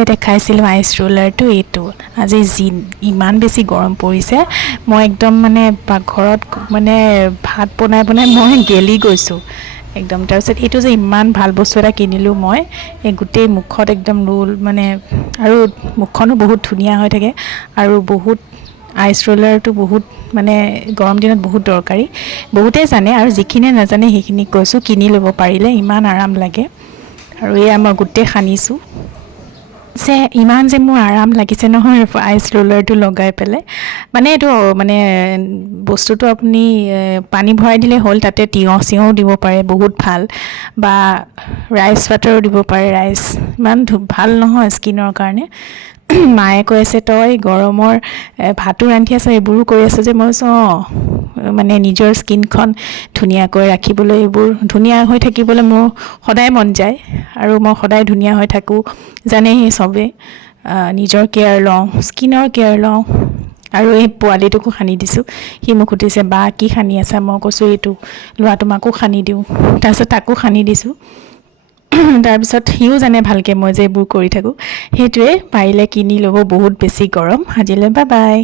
যে দেখাইছিলোঁ আইচ ৰোলাৰটো এইটো আজি ইমান বেছি গৰম পৰিছে মই একদম মানে পাকঘৰত মানে ভাত বনাই মই গেলি গৈছোঁ একদম তাৰপিছত এইটো যে ইমান ভাল বস্তু এটা কিনিলোঁ মই এই গোটেই মুখত একদম ৰোল মানে আৰু মুখখনো বহুত ধুনীয়া হৈ থাকে আৰু বহুত আইচ ৰোলাৰটো বহুত মানে গৰম দিনত বহুত দৰকাৰী বহুতেই জানে আৰু যিখিনিয়ে নাজানে সেইখিনি কৈছোঁ কিনি ল'ব পাৰিলে ইমান আৰাম লাগে আৰু এয়া মই গোটেই সানিছোঁ যে ইমান যে মোৰ আৰাম লাগিছে নহয় আইচ ৰোলাৰটো লগাই পেলাই মানে এইটো মানে বস্তুটো আপুনি পানী ভৰাই দিলে হ'ল তাতে তিয়ঁহ চিয়ঁহ দিব পাৰে বহুত ভাল বা ৰাইচ ৱাটাৰো দিব পাৰে ৰাইচ ইমান ভাল নহয় স্কিনৰ কাৰণে মায়ে কৈ আছে তই গৰমৰ ভাতো ৰান্ধি আছ এইবোৰো কৰি আছ যে মই কৈছোঁ অঁ মানে নিজৰ স্কিনখন ধুনীয়াকৈ ৰাখিবলৈ এইবোৰ ধুনীয়া হৈ থাকিবলৈ মোৰ সদায় মন যায় আৰু মই সদায় ধুনীয়া হৈ থাকোঁ জানে সেই চবেই নিজৰ কেয়াৰ লওঁ স্কিনৰ কেয়াৰ লওঁ আৰু এই পোৱালিটোকো সানি দিছোঁ সি মোক সুধিছে বা কি সানি আছা মই কৈছোঁ এইটো লোৱা তোমাকো সানি দিওঁ তাৰপিছত তাকো সানি দিছোঁ তাৰপিছত সিও জানে ভালকৈ মই যে এইবোৰ কৰি থাকোঁ সেইটোৱে পাৰিলে কিনি ল'ব বহুত বেছি গৰম আজিলৈ বাই বাই